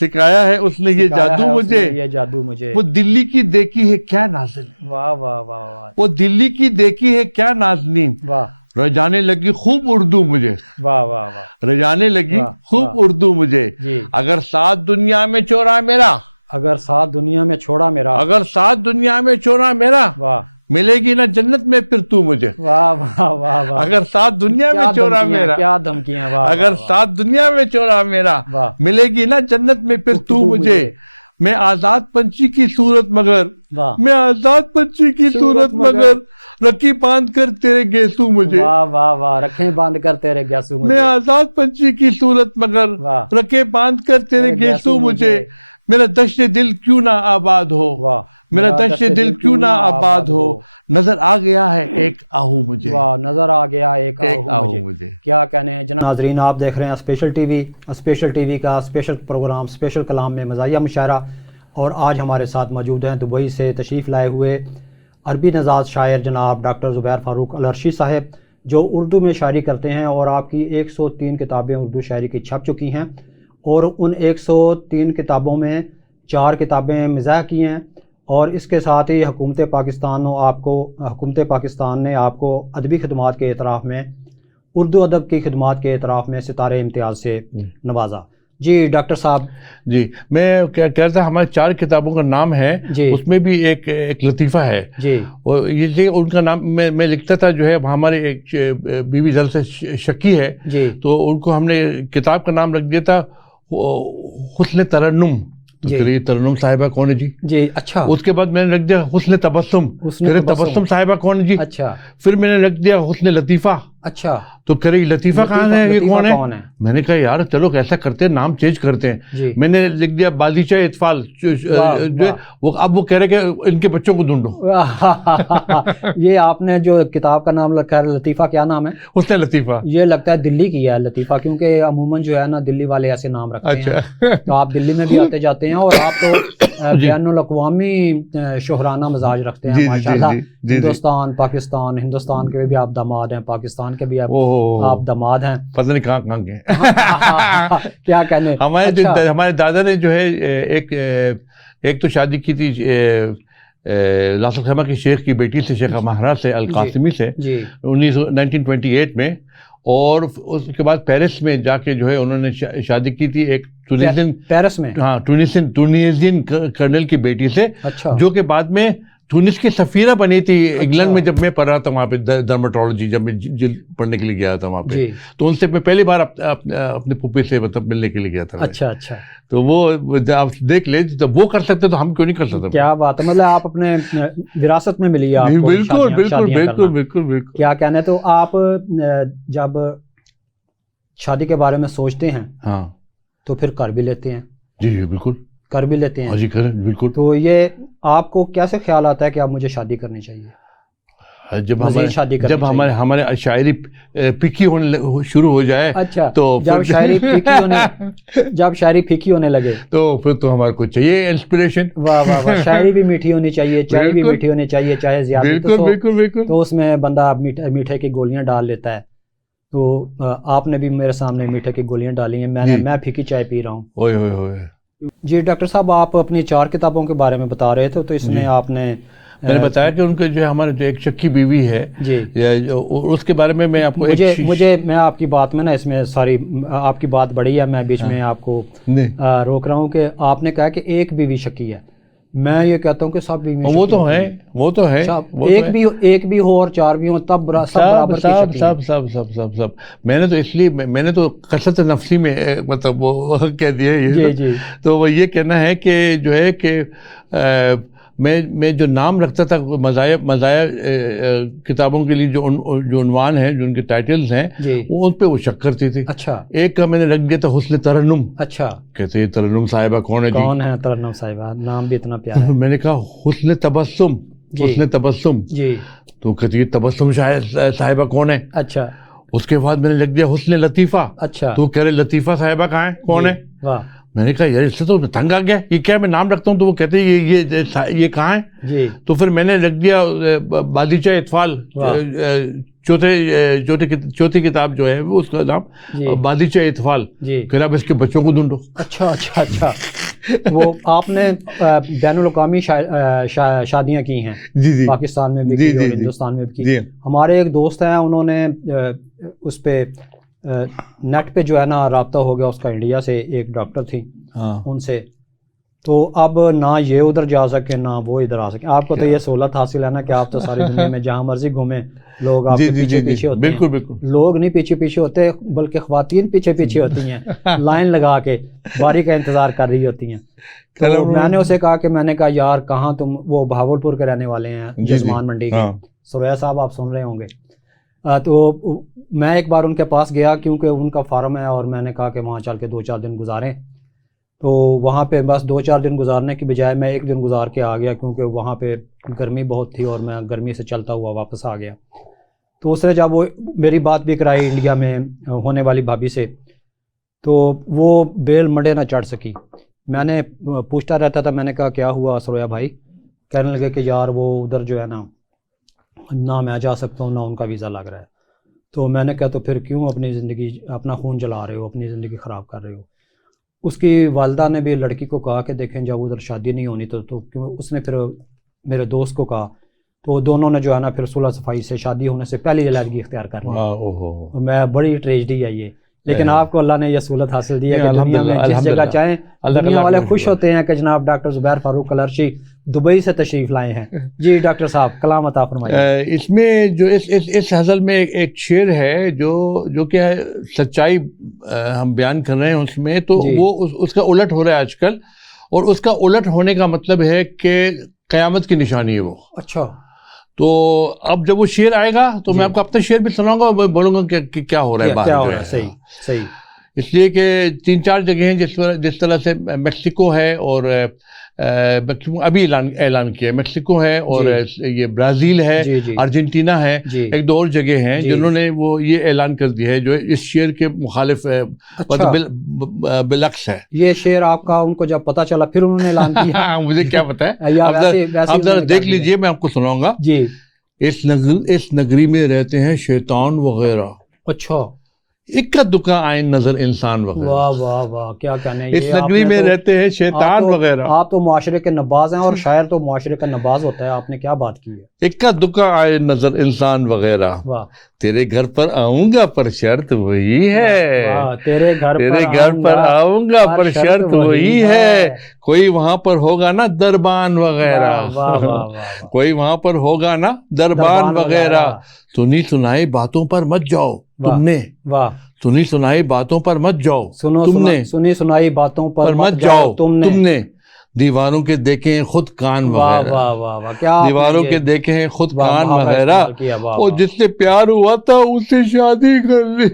سکھایا ہے اس نے یہ سکھایا جادو ہے اس نے مجھے، یہ جادو مجھے، وہ دلی کی دیکھی ہے کیا نازنین، واہ واہ واہ واہ وہ دلی کی دیکھی ہے کیا نازنین، واہ رجانے لگی خوب اردو مجھے، واہ واہ واہ، رجانے لگی واہ، خوب واہ۔ اردو مجھے، جی، اگر ساتھ دنیا میں چورا میرا، اگر ساتھ دنیا میں چھوڑا میرا، اگر ساتھ دنیا میں چورا میرا، واہ ملے گی نہ جنت میں پھر تو مجھے، واہ واہ واہ واہ، اگر ساتھ دنیا میں کیا چورا دھمکیاں، میرا، کیا دھمکیاں، واہ اگر واہ، ساتھ دنیا میں چورا میرا، واہ، ملے گی نہ جنت میں پھر تو مجھے، میں آزاد پنچھی کی صورت مگر، واہ میں آزاد پنچھی کی صورت مگر، رکی باندھ کر تیرے گیسو مجھے، واہ واہ واہ، رکھیں باندھ کر تیرے گیسو میں مجھے، آزاد پنچھی کی صورت مگر، واہ، رکے باندھ کر تیرے گیسو مجھے، میرا دشت دل کیوں نہ آباد ہو، واہ، میرا دشت دل کیوں نہ آباد ہو، نظر آ گیا ہے ایک آہو مجھے، واہ، نظر آ گیا ایک ایک آہو آہو مجھے، مجھے۔ کیا کہنے ہیں جناب ناظرین، آپ دیکھ رہے ہیں اسپیشل ٹی وی کا اسپیشل پروگرام اسپیشل کلام میں مزاحیہ مشاعرہ، اور آج ہمارے ساتھ موجود ہیں دبئی سے تشریف لائے ہوئے عربی نژاد شاعر جناب ڈاکٹر زبیر فاروق العرشی صاحب، جو اردو میں شاعری کرتے ہیں، اور آپ کی 103 کتابیں اردو شاعری کی چھپ چکی ہیں، اور ان 103 کتابوں میں 4 کتابیں مزاح کی ہیں، اور اس کے ساتھ ہی حکومت پاکستان نے آپ کو ادبی خدمات کے اعتراف میں، اردو ادب کی خدمات کے اعتراف میں ستارے امتیاز سے نوازا۔ جی ڈاکٹر صاحب، جی میں کیا کہتا ہوں، ہمارے 4 کتابوں کا نام ہے، جی اس میں بھی ایک لطیفہ ہے، جی اور یہ ان کا نام میں لکھتا تھا، جو ہے ہمارے ایک بیوی جل سے شکی ہے، جی تو ان کو ہم نے کتاب کا نام رکھ دیا تھا حسن ترنم، تو جی یہ ترنم صاحبہ کون ہے جی؟ جی، اچھا، اس کے بعد میں نے رکھ دیا حسن تبسم، تبسم صاحبہ کون ہے جی؟ اچھا پھر میں نے رکھ دیا حسن لطیفہ، اچھا، تو کہہ رہی لطیفہ کہاں ہے، یہ کون ہے؟ ہے؟ میں نے کہا یار چلو ایسا کرتے ہیں، نام چینج کرتے ہیں، جی، میں نے لکھ دیا بازیچہ اطفال، اب وہ کہہ رہے کہ ان کے بچوں کو ڈھونڈو، یہ آپ نے جو کتاب کا نام رکھا ہے لطیفہ، کیا نام ہے؟ حسن لطیفہ، یہ لگتا ہے دلی کی ہے لطیفہ، کیونکہ عموماً جو ہے نا دلی والے ایسے نام رکھتے ہیں، اچھا تو آپ دلی میں بھی آتے جاتے ہیں، اور آپ تو بین الاقوامی شہرانہ مزاج رکھتے ہیں ماشاءاللہ، ہندوستان کے بھی آپ داماد ہیں، پاکستان کے بھی آپ داماد ہیں، پتہ نہیں کہاں گئے، کیا کہنے، ہمارے دادا نے جو ہے ایک تو شادی کی تھی لاسل خیمہ کی شیخ کی بیٹی سے، شیخہ ماہرہ سے، القاسمی سے، 1928 میں، اور اس کے بعد پیرس میں جا کے جو ہے انہوں نے شادی کی تھی ایک پیرس میں، ٹونیزین کرنل کی بیٹی سے، اچھا، جو کہ بعد میں تونس کی سفیرہ بنی تھی انگلینڈ میں جب میں پڑھ رہا تھا وہاں پہ ڈرماٹولوجی، جب میں جلد پڑھنے کے لیے گیا تھا وہاں پہ، تو ان سے میں پہلی بار اپنے پھوپھی سے مطلب ملنے کے لیے گیا تھا. اچھا اچھا. تو وہ آپ دیکھ لیں جب وہ کر سکتے تو ہم کیوں نہیں کر سکتے. کیا بات ہے، مطلب آپ اپنے وراثت میں ملی آپ کو. بالکل بالکل بالکل بالکل بالکل. کیا کہنا ہے. تو آپ جب شادی کے بارے میں سوچتے ہیں ہاں تو پھر کر بھی لیتے ہیں. جی جی بالکل کر بھی لیتے ہیں. جی کریں بالکل. تو یہ آپ کو کیسے خیال آتا ہے کہ اب مجھے شادی کرنی چاہیے؟ جب ہمارے شاعری پھیکی ہونے شروع ہو جائے. اچھا. تو جب شاعری پھیکی ہونے لگے تو پھر تو ہمارے کو چاہیے انسپریشن. واہ واہ واہ. شاعری بھی میٹھی ہونی چاہیے، چائے بھی میٹھی ہونی چاہیے، چاہے زیادہ. بالکل بالکل بالکل. تو اس میں بندہ میٹھے کی گولیاں ڈال لیتا ہے. تو آپ نے بھی میرے سامنے میٹھے کی گولیاں ڈالی ہیں، میں پھیکی چائے پی رہا ہوں. اوئے ہوئے ہوئے. جی ڈاکٹر صاحب، آپ اپنی 4 کتابوں کے بارے میں بتا رہے تھے. تو اس میں آپ نے میں نے بتایا کہ ان کے جو ہمارے جو ایک شکی بیوی ہے جی، اس کے بارے میں آپ کو میں آپ کی بات میں نا اس میں ساری آپ کی بات بڑی ہے، میں بیچ میں آپ کو روک رہا ہوں کہ آپ نے کہا کہ ایک بیوی شکی ہے. میں یہ کہتا ہوں کہ سب بیوی وہ تو ہے ایک بھی ہو اور 4 بھی ہوں تب سب برابر کی شکی. سب میں نے تو اس لیے میں نے تو کثرت نفسی میں مطلب وہ کہہ دیا یہ. جی. تو وہ یہ کہنا ہے کہ جو ہے کہ میں جو نام رکھتا تھا مزایا کتابوں کے لیے جو عنوان ہیں، جو ان کے ٹائٹلز ہیں، وہ ان پہ وہ شک کرتی تھی. اچھا. ایک کا میں نے رکھ دیا تھا حسن ترنم. اچھا. کہتے ہیں ترنم صاحبہ کون ہے جی؟ کون ہے ترنم صاحبہ؟ نام بھی اتنا پیارا ہے. میں نے کہا حسن تبسم. حسن تبسم جی. تو کہتی ہے تبسم صاحبہ کون ہے؟ اچھا. اس کے بعد میں نے لکھ دیا حسن لطیفہ. اچھا. تو کہہ رہے لطیفہ صاحبہ کہاں ہے، کون ہے؟ واہ. میں نے کہا یار اس سے تو تنگ آ گیا، یہ کیا میں نام رکھتا ہوں تو وہ کہتے ہیں یہ کہاں ہے. جی. تو پھر میں نے رکھ دیا بادیچہ اطفال. چوتھی کتاب جو ہے وہ اس کا نام بادیچہ اطفال. کہ اب اس کے بچوں کو ڈھونڈو. اچھا اچھا اچھا. وہ آپ نے بین الاقوامی شادیاں کی ہیں. جی. پاکستان میں بھی کی اور ہندوستان میں بھی کی. ہمارے ایک دوست ہیں، انہوں نے اس پہ نیٹ پہ جو ہے نا رابطہ ہو گیا اس کا، انڈیا سے ایک ڈاکٹر تھی ان سے. تو اب نہ یہ ادھر جا سکے نہ وہ ادھر آ سکے. آپ کو تو یہ سہولت حاصل ہے نا کہ آپ تو ساری دنیا میں جہاں مرضی گھومیں، لوگ آپ کے پیچھے پیچھے ہوتے ہیں. بالکل. لوگ نہیں پیچھے پیچھے ہوتے بلکہ خواتین پیچھے پیچھے ہوتی ہیں لائن لگا کے باری کا انتظار کر رہی ہوتی ہیں. تو میں نے اسے کہا کہ میں نے کہا یار کہاں تم، وہ بہاولپور کے رہنے والے ہیں، جزمان منڈی کے. سوریا صاحب آپ سن رہے ہوں گے. تو میں ایک بار ان کے پاس گیا کیونکہ ان کا فارم ہے، اور میں نے کہا کہ وہاں چل کے 2-4 دن گزاریں. تو وہاں پہ بس 2-4 دن گزارنے کی بجائے میں 1 دن گزار کے آ گیا کیونکہ وہاں پہ گرمی بہت تھی اور میں گرمی سے چلتا ہوا واپس آ گیا. تو اس نے جب وہ میری بات بھی کرائی انڈیا میں ہونے والی بھابھی سے، تو وہ بیل مڈے نہ چڑھ سکی. میں نے پوچھتا رہتا تھا، میں نے کہا کیا ہوا سرویا بھائی؟ کہنے لگے کہ یار وہ ادھر جو ہے نا نہ میں جا سکتا ہوں نہ ان کا ویزا لگ رہا ہے. تو میں نے کہا تو پھر کیوں اپنی زندگی، اپنا خون جلا رہے ہو، اپنی زندگی خراب کر رہے ہو؟ اس کی والدہ نے بھی لڑکی کو کہا کہ دیکھیں جب ادھر شادی نہیں ہونی تو کیوں. اس نے پھر میرے دوست کو کہا، تو دونوں نے جو ہے نا پھر صلح صفائی سے شادی ہونے سے پہلے علیحدگی اختیار کر لی. میں بڑی ٹریجڈی ہے یہ، لیکن آپ کو اللہ نے یہ سہولت حاصل دی ہے کہ دنیا میں جس جگہ چاہیں دنیا والے خوش ہوتے ہیں کہ جناب ڈاکٹر زبیر فاروق کلرچی دبئی سے تشریف لائے ہیں. جی ڈاکٹر صاحب کلام عطا فرمائیے. اس میں جو اس غزل میں ایک شعر ہے جو کہ سچائی ہم بیان کر رہے ہیں اس میں، تو وہ اس کا الٹ ہو رہا ہے آج کل، اور اس کا الٹ ہونے کا مطلب ہے کہ قیامت کی نشانی ہے وہ. اچھا. تو اب جب وہ شعر آئے گا تو میں آپ کو اپنا شعر بھی سناؤں گا اور بولوں گا کہ کیا ہو رہا ہے باہر. صحیح. اس لیے کہ 3-4 جگہیں ہیں جس طرح سے میکسیکو ہے، اور ابھی اعلان کیا ہے میکسیکو ہے، اور یہ برازیل ہے، ارجنٹینا ہے، 1-2 اور جگہ ہیں جنہوں نے وہ یہ اعلان کر دیا ہے جو اس شعر کے مخالف بالعکس ہے. یہ شعر آپ کا ان کو جب پتا چلا پھر انہوں نے اعلان کیا؟ مجھے کیا پتا ہے، آپ ذرا دیکھ لیجئے، میں آپ کو سناؤں گا. جی. اس نگری میں رہتے ہیں شیطان وغیرہ. اچھا. اکا دکا آئیں نظر انسان وغیرہ. واہ واہ واہ کیا کہنے. اس نگری میں رہتے ہیں شیطان وغیرہ. آپ تو معاشرے کے نباز ہیں اور شاعر تو معاشرے کا نباز ہوتا ہے. آپ نے کیا بات کی ہے. اکا دکا آئے نظر انسان وغیرہ. واہ تیرے گھر پر آؤں گا پر شرط وہی ہے. واہ تیرے گھر پر آؤں گا پر شرط وہی ہے. کوئی وہاں پر ہوگا نا دربان وغیرہ. کوئی وہاں پر ہوگا نا دربان وغیرہ. سنی سنائی باتوں پر مت جاؤ تم نے. واہ سنی سنائی باتوں پر مت جاؤ تم نے. سنی سنائی باتوں پر مت جاؤ تم نے. دیواروں کے دیکھے ہیں خود کان وغیرہ. واہ واہ واہ کیا دیواروں کے دیکے ہیں خود کان وغیرہ. اور جس سے پیار ہوا تھا اس سے شادی کر لی.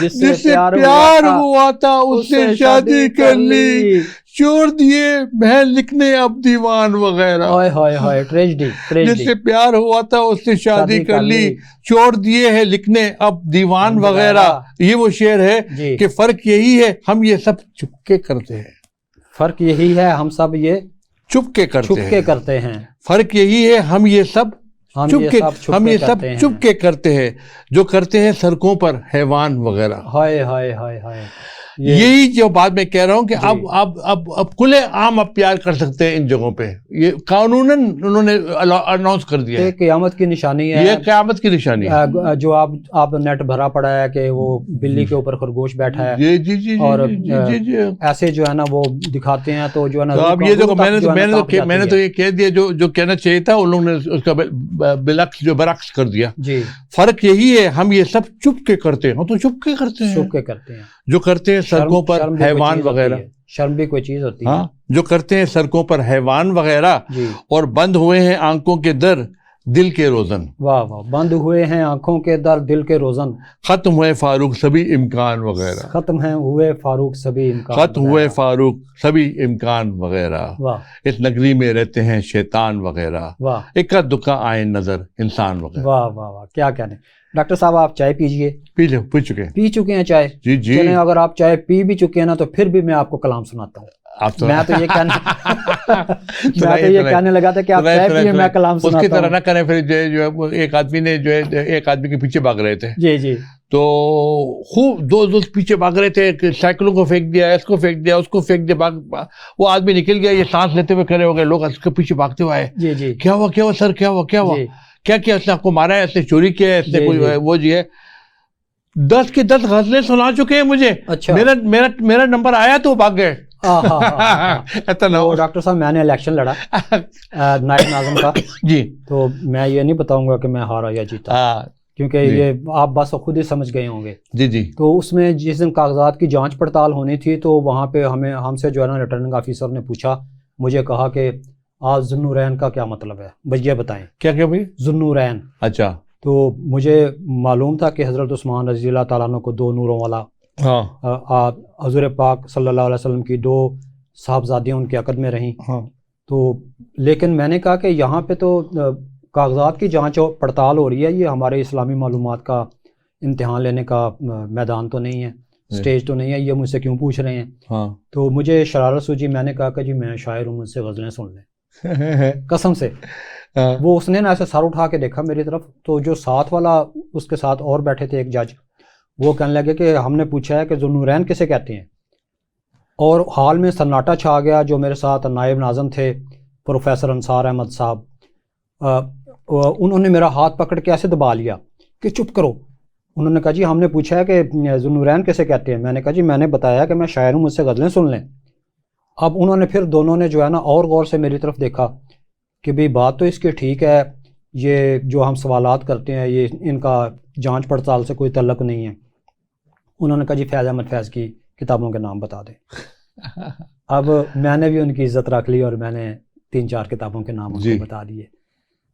جس سے پیار ہوا تھا اس سے شادی کر لی. چھوڑ دیے محل لکھنے اب دیوان وغیرہ. جس سے پیار ہوا تھا اس سے شادی کر لی. چھوڑ دیے ہیں لکھنے اب دیوان وغیرہ. یہ وہ شعر ہے کہ فرق یہی ہے ہم یہ سب چپکے کرتے ہیں. فرق یہی ہے ہم سب یہ چپکے کرتے ہیں. فرق یہی ہے ہم یہ سب چپکے کرتے ہیں. جو کرتے ہیں سڑکوں پر حیوان وغیرہ. ہائے ہائے ہائے ہائے. یہی جو بات میں کہہ رہا ہوں کہ اب کھلے عام اب پیار کر سکتے ہیں ان جگہوں پہ. یہ قانوناً انہوں نے اناؤنس کر دیا. قیامت کی نشانی ہے. یہ قیامت کی نشانی ہے. جو آپ نیٹ بھرا پڑا ہے کہ وہ بلی کے اوپر خرگوش بیٹھا ہے. جی اور ایسے جو ہے نا وہ دکھاتے ہیں تو جو ہے نا. اب یہ جو میں نے تو یہ کہہ دیا جو کہنا چاہیے تھا ان لوگوں نے اس کا برعکس کر دیا. جی فرق یہی ہے ہم یہ سب چپ کے کرتے ہیں. تو چپ کے کرتے ہیں جو کرتے ہیں سڑکوں پر حیوان وغیرہ. شرم بھی کوئی چیز ہوتی ہے. جو کرتے ہیں سڑکوں پر حیوان وغیرہ. اور بند ہوئے ہیں آنکھوں کے در دل کے روزن. واہ واہ. بند ہوئے ہیں آنکھوں کے در دل کے روزن. ختم ہوئے فاروق سبھی امکان وغیرہ. ختم ہوئے فاروق سبھی امکان وغیرہ. اس نگری میں رہتے ہیں شیطان وغیرہ. اکا دکا آئیں نظر انسان وغیرہ. واہ واہ واہ کیا کہنے. ڈاکٹر صاحب آپ چائے پیجئے. پی چکے ہیں چائے. جی چلیں اگر آپ چائے پی بھی چکے ہیں نا تو پھر بھی میں آپ کو کلام سناتا ہوں. میں تو یہ کہنے لگا تھا کہ آپ چائے پیئے میں کلام سناتا ہوں. اس کی طرح نہ کریں. پھر جو ایک آدمی نے جو ہے ایک آدمی کے پیچھے بھاگ رہے تھے. جی تو خوب دوست پیچھے بھاگ رہے تھے. سائیکلوں کو پھینک دیا, اس کو پھینک دیا, اس کو پھینک دیا. وہ آدمی نکل گیا. یہ سانس لیتے ہوئے کھڑے ہو گئے. لوگ اس کے پیچھے بھاگتے ہوئے آئے. جی کیا ہوا سر, کیا ہوا کیا اس نے آپ کو مارا ہے, اس نے چوری کیا ہے, اس نے کوئی وہ جی ہے. 10 کی 10 غزلیں سنا چکے ہیں مجھے. اچھا میرا نمبر آیا تو بھاگ گئے. ڈاکٹر صاحب میں نے الیکشن لڑا نائب ناظم کا. جی تو میں یہ نہیں بتاؤں گا کہ میں ہارا یا جیتا, کیونکہ یہ آپ بس خود ہی سمجھ گئے ہوں گے. جی تو اس میں جس دن کاغذات کی جانچ پڑتال ہونی تھی تو وہاں پہ ہم سے جو ہے نا ریٹرننگ آفیسر نے پوچھا, مجھے کہا کہ آج ذوالنورین کا کیا مطلب ہے بھائی یہ بتائیں. کیا بھائی ذوالنورین. اچھا. تو مجھے معلوم تھا کہ حضرت عثمان رضی اللہ تعالیٰ عنہ کو 2 نوروں والا حضور پاک صلی اللہ علیہ وسلم کی 2 صاحبزادیاں ان کے عقد میں رہیں. تو لیکن میں نے کہا کہ یہاں پہ تو کاغذات کی جانچ پڑتال ہو رہی ہے, یہ ہمارے اسلامی معلومات کا امتحان لینے کا میدان تو نہیں ہے, سٹیج تو نہیں ہے, یہ مجھ سے کیوں پوچھ رہے ہیں. تو مجھے شرارت سوچی. میں نے کہا کہ جی میں شاعر ہوں, مجھ سے غزلیں سن لیں قسم سے. وہ اس نے نا ایسے سر اٹھا کے دیکھا میری طرف. تو جو ساتھ والا اس کے ساتھ اور بیٹھے تھے ایک جج, وہ کہنے لگے کہ ہم نے پوچھا ہے کہ ذوالنورین کسے کہتے ہیں. اور حال میں سناٹا چھا گیا. جو میرے ساتھ نائب ناظم تھے پروفیسر انصار احمد صاحب, انہوں نے میرا ہاتھ پکڑ کے ایسے دبا لیا کہ چپ کرو. انہوں نے کہا جی ہم نے پوچھا ہے کہ ذوالنورین کسے کہتے ہیں. میں نے کہا جی میں نے بتایا کہ میں شاعر ہوں, مجھ سے غزلیں سن لیں. اب انہوں نے پھر دونوں نے جو ہے نا اور غور سے میری طرف دیکھا کہ بھئی بات تو اس کی ٹھیک ہے, یہ جو ہم سوالات کرتے ہیں یہ ان کا جانچ پڑتال سے کوئی تعلق نہیں ہے. انہوں نے کہا جی فیض احمد فیض کی کتابوں کے نام بتا دیں. اب میں نے بھی ان کی عزت رکھ لی اور میں نے 3-4 کتابوں کے نام ان کو بتا دیے.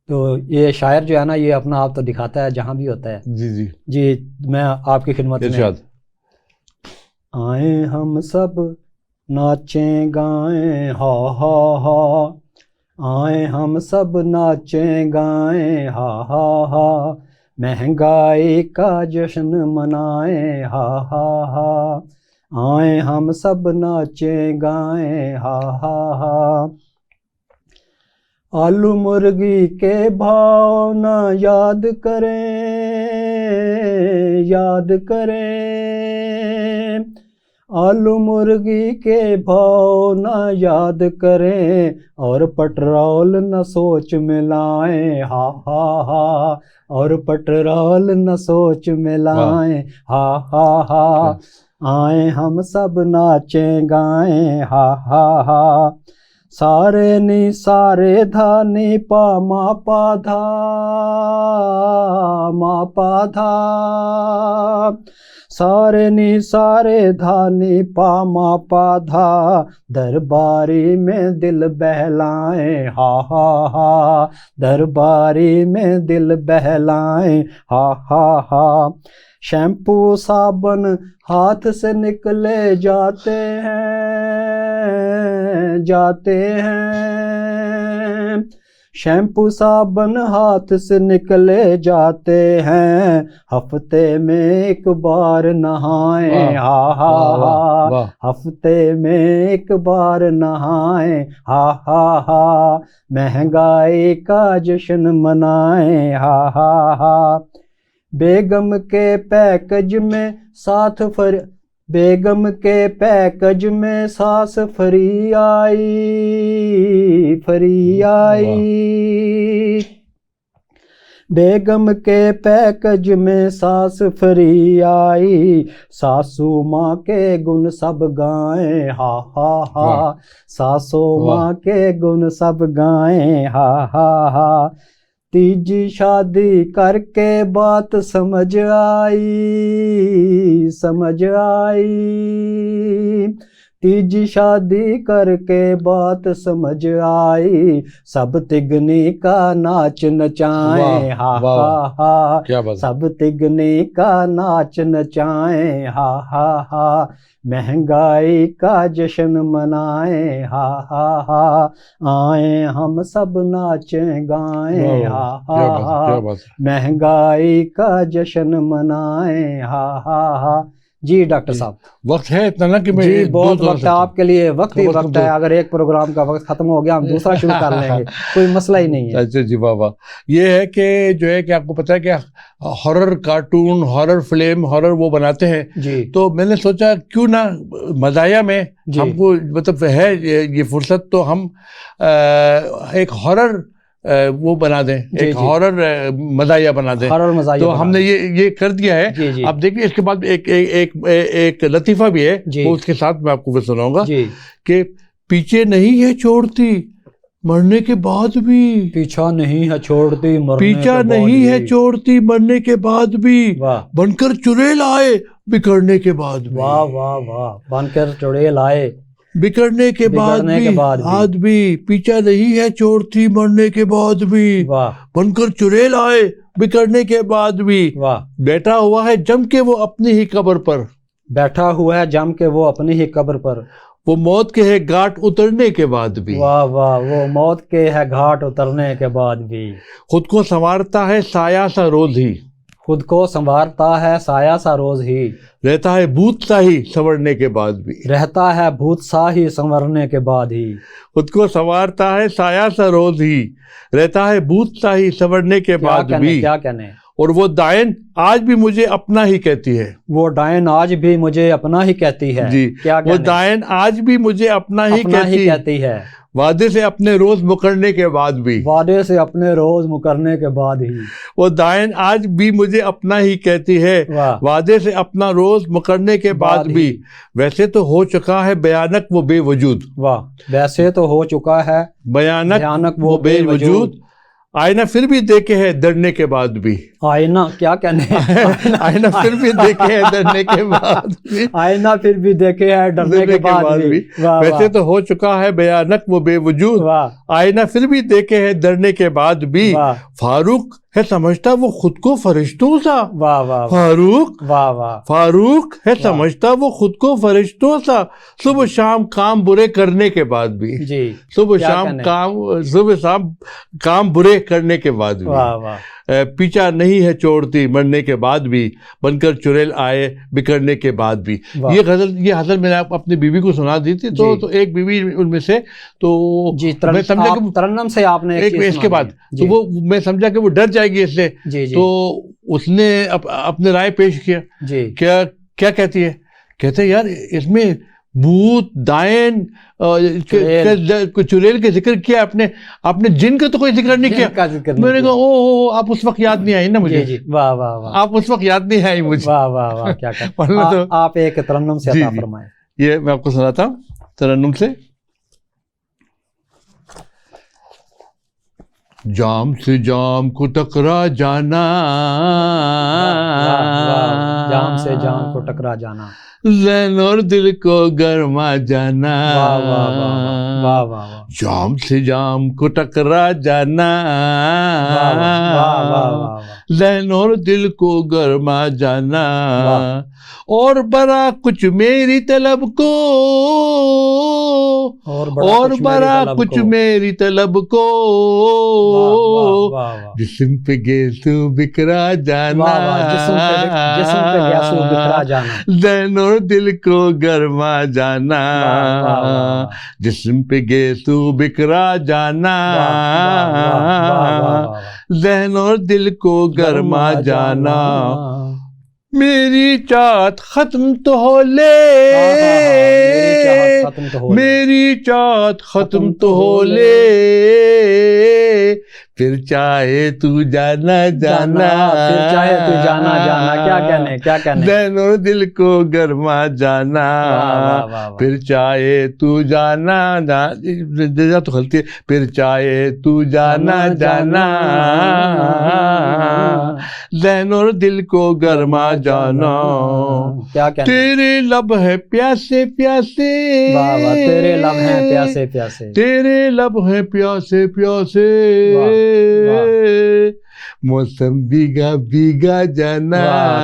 تو یہ شاعر جو ہے نا یہ اپنا آپ تو دکھاتا ہے جہاں بھی ہوتا ہے. جی میں آپ کی خدمت میں. آئیں ہم سب ناچیں گائیں ہا ہا ہا, آئیں ہم سب ناچیں گائیں ہا ہا ہا, مہنگائی کا جشن منائیں ہا ہا ہا, آئیں ہم سب ناچیں گائیں ہا ہا ہا. آلو مرغی کے بھاؤ نہ یاد کریں, یاد کریں، آلو مرغی کے بھاؤ نہ یاد کریں، اور پٹرول نہ سوچ میں لائیں، ہا ہا ہا، اور پٹرول نہ سوچ میں لائیں، ہا ہا ہا، آئیں ہم سب ناچیں گائیں، ہا ہا ہا، سارے نی سارے دھا نی پا ما پا دھا ما پا دھا، سارے نی سارے دھا نی پا ما پا دھا، درباری میں دل بہلائیں، ہا ہا ہا، درباری میں دل بہلائیں، ہا ہا ہا، شیمپو صابن ہاتھ سے نکلے جاتے ہیں، جاتے ہیں، شیمپو صابن ہاتھ سے نکلے جاتے ہیں، ہفتے میں ایک بار نہائیں، ہا ہا ہا، ہفتے میں ایک بار نہائیں، ہا ہا ہا، مہنگائی کا جشن منائیں، ہا ہا ہا، بیگم کے پیکج میں ساتھ بیگم کے پیکج میں ساس فری آئی، فری آئی، بیگم کے پیکج میں ساس فری آئی، ساسو ماں کے گن سب گائیں، ہا ہا ہا، ساسو ماں کے گن سب گائیں، ہا ہا ہا، تیجی شادی کر کے بات سمجھ آئی، سمجھ آئی، تیجی شادی کر کے بات سمجھ آئی، سب تگنی کا ناچ نچائیں، ہا ہا ہا، سب تگنی کا ناچ نچائیں، ہا ہا ہا، مہنگائی کا جشن منائیں، ہا ہا ہا، آئیں ہم سب ناچیں گائیں، ہا ہا ہا، مہنگائی کا جشن منائیں، ہا ہا ہا۔ جی ڈاکٹر صاحب وقت ہے اتنا نا کہ میں جی بہت وقت ہے آپ کے لیے، وقت ہی وقت ہے، اگر ایک پروگرام کا وقت ختم ہو گیا ہم دوسرا شروع کر لیں گے، کوئی مسئلہ ہی نہیں ہے۔ اچھا جی واہ واہ، یہ ہے کہ جو ہے کہ آپ کو پتہ ہے کہ horror cartoon, horror film, horror وہ بناتے ہیں، جی تو میں نے سوچا کیوں نہ مزاحیہ میں ہم کو مطلب ہے یہ فرصت، تو ہم ایک ہارر وہ بنا دیں، ایک ہارر مزاحیہ بنا دیں، تو ہم نے یہ کر دیا ہے۔ اب دیکھیے اس کے بعد ایک لطیفہ بھی ہے، وہ اس کے ساتھ میں آپ کو سناؤں گا کہ پیچھے نہیں ہے چھوڑتی مرنے کے بعد بھی، پیچھا نہیں ہے چھوڑتی مرنے پیچھا نہیں ہے چھوڑتی مرنے کے بعد بھی، بن کر چڑیل آئے بکھرنے کے بعد بھی، واہ واہ واہ، بن کر چڑیل آئے بکھرنے کے بعد بھی، پیچھا نہیں ہے چھوڑتی مرنے کے بعد بھی، بن کر چڑیل آئے بکھرنے کے بعد بھی، بیٹھا ہوا ہے جم کے وہ اپنی ہی قبر پر، بیٹھا ہوا ہے جم کے وہ اپنی ہی قبر پر، وہ موت کے ہے گھاٹ اترنے کے بعد بھی، واہ واہ، وہ موت کے ہے گھاٹ اترنے کے بعد بھی، خود کو سنوارتا ہے سایہ سا روز ہی، خود کو سنوارتا ہے سایہ سا روز ہی، رہتا ہے بھوت سا ہی سنورنے کے بعد بھی، رہتا ہے بھوت سا ہی سنورنے کے بعد ہی، خود کو سنوارتا ہے سایہ سا روز ہی، رہتا ہے بھوت سا ہی سنورنے کے بعد بھی، کیا کہنے، اور وہ ڈائن آج بھی مجھے اپنا ہی کہتی ہے، وہ ڈائن آج بھی مجھے اپنا ہی کہتی ہے، جی وہ ڈائن آج بھی مجھے اپنا ہی کہتی ہے، وعدے سے اپنے روز مکرنے کے بعد بھی، وعدے سے اپنے روز مکرنے کے بعد ہی، وہ ڈائن آج بھی مجھے اپنا ہی کہتی ہے، وعدے سے اپنا روز مکرنے کے بعد بھی، ویسے تو ہو چکا ہے بھیانک وہ بے وجود، واہ، ویسے تو ہو چکا ہے بھیانک وہ بے وجود، آئینہ پھر بھی دیکھے ہے ڈرنے کے بعد بھی، آئینہ کیا کہنے، آئینہ پھر بھی دیکھے ہے ڈرنے کے بعد بھی، آئینہ پھر بھی دیکھے ہے ڈرنے کے بعد بھی، ویسے تو ہو چکا ہے بھیانک وہ بے وجود، آئینہ پھر بھی دیکھے ہے ڈرنے کے بعد بھی، فاروق ہے سمجھتا وہ خود کو فرشتوں سا، فاروق ہے سمجھتا وہ خود کو فرشتوں سا، صبح شام کام برے کرنے کے بعد بھی، صبح شام کام برے کرنے کے بعد بھی، پیچھا نہیں ہے چھوڑتی مرنے کے بعد بھی، بن کر چڑیل آئے بکھرنے کے بعد بھی۔ یہ غزل میں نے اپنی بیوی کو سنا دی تھی، تو ایک بیوی ان میں سے، تو میں سمجھا کہ ترنم سے آپ نے اس کے بعد تو وہ میں سمجھا کہ وہ ڈر جائے گی اس سے، تو اس نے اپنے رائے پیش کیا. جی کیا کہتی ہے؟ کہتے ہیں یار اس میں بھوت، دائن، چڑیل کا ذکر کیا آپ نے جن کا تو کوئی ذکر نہیں کیا. میں نے کہا او آپ اس وقت یاد نہیں آئی نا مجھے. جی واہ واہ واہ، آپ اس وقت یاد نہیں آئی مجھے. واہ واہ واہ، کیا کہتے آپ ایک ترنم سے عطا فرمائیں. یہ میں آپ کو سناتا ہوں ترنم سے. جام سے جام کو ٹکرا جانا، جام سے جام کو ٹکرا جانا، ذہن اور دل کو گرما جانا. جام سے جام کو ٹکرا جانا، ذہن اور دل کو گرما جانا، اور برا کچھ میری طلب کو، اور برا کچھ میری طلب کو، جسم پہ گیسو بکھرا جانا، جسم پہ گیسو بکھرا جانا، ذہن اور دل کو گرما جانا، جسم پہ گیسو بکھرا جانا، ذہن اور دل کو گرما جانا. میری چاہت ختم تو ہو لے، میری چاہت ختم تو ہو لے، پھر چاہے تو جانا جانا، پھر چاہے تو جانا جانا. کیا کہنے ذہن اور دل کو گرما جانا، پھر چاہے تو جانا جانا تو غلطی ہے، پھر چاہے تو جانا جانا، ذہن اور دل کو گرما جانا. تیرے لب ہے پیاسے پیاسے، تیرے لب ہیں پیاسے پیاسے، تیرے لب ہیں پیاسے پیاسے، موسم بھیگا بھیگا جانا،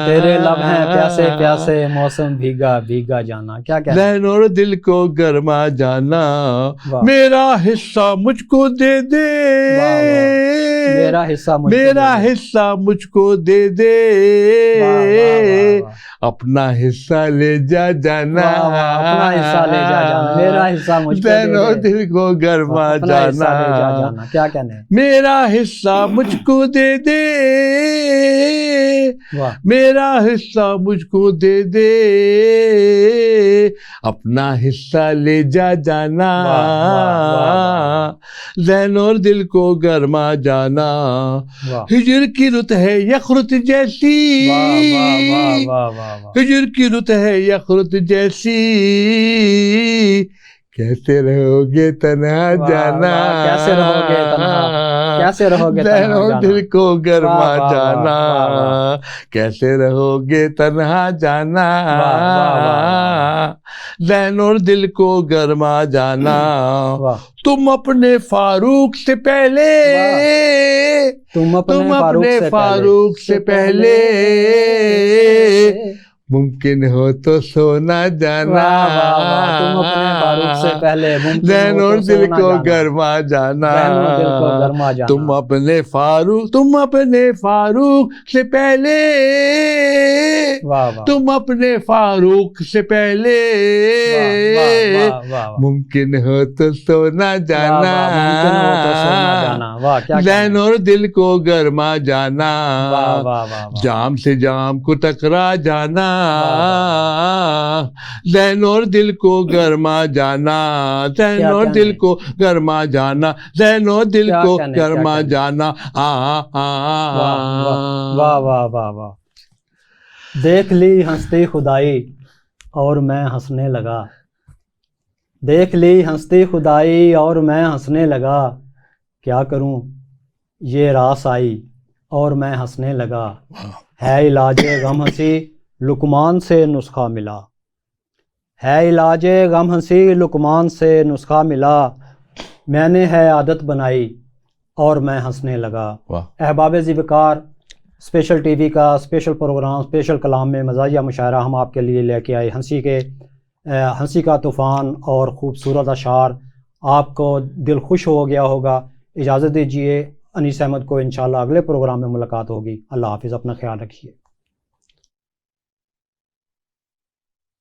تیرے لب ہیں پیاسے پیاسے، موسم بھیگا بھیگا جانا. کیا ذہن اور دل کو گرما جانا. میرا حصہ مجھ کو دے دے، میرا حصہ مجھ کو دے دے، اپنا حصہ لے جا جانا، اپنا حصہ لے جا جانا، میرا حصہ مجھ کو دے دے، ذہن اور دل کو گرما جانا. کیا کہنے میرا حصہ مجھ کو دے دے، میرا حصہ مجھ کو دے دے، اپنا حصہ لے جا جانا، ذہن اور دل کو گرما جانا. ہجر کی رت ہے یخرت جیسی، ہجر کی رت ہے یخرت جیسی، کیسے رہو گے تنہا جانا، کیسے رہو گے تنہا، کیسے رہو گے ذہن اور دل کو گرما جانا، کیسے رہو گے تنہا جانا، ذہن اور دل کو گرما جانا. تم اپنے فاروق سے پہلے، تم اپنے فاروق سے پہلے، ممکن ہو تو سونا جانا، تم اپنے فاروق سے پہلے، ذہن اور دل کو گرما جانا. تم اپنے فاروق سے پہلے، تم اپنے فاروق سے پہلے، ممکن ہو تو سونا جانا، ذہن اور دل کو گرما جانا. جام سے جام کو ٹکرا جانا، ذہن اور دل کو گرما جانا، ذہن اور دل کو گرما جانا، ذہن اور دل کو گرما جانا. واہ واہ واہ واہ. دیکھ لی ہنستی خدائی اور میں ہنسنے لگا، دیکھ لی ہنستی خدائی اور میں ہنسنے لگا، کیا کروں یہ راس آئی اور میں ہنسنے لگا. ہے علاج غم ہنسی لقمان سے نسخہ ملا، ہے علاج غم ہنسی لقمان سے نسخہ ملا، میں نے ہے عادت بنائی اور میں ہنسنے لگا. احباب ذی وقار اسپیشل ٹی وی کا اسپیشل پروگرام اسپیشل کلام میں مزاحیہ مشاعرہ ہم آپ کے لیے لے کے آئے. ہنسی کا طوفان اور خوبصورت اشعار. آپ کو دل خوش ہو گیا ہوگا. اجازت دیجیے انیس احمد کو انشاءاللہ اگلے پروگرام میں ملاقات ہوگی. اللہ حافظ، اپنا خیال رکھیے.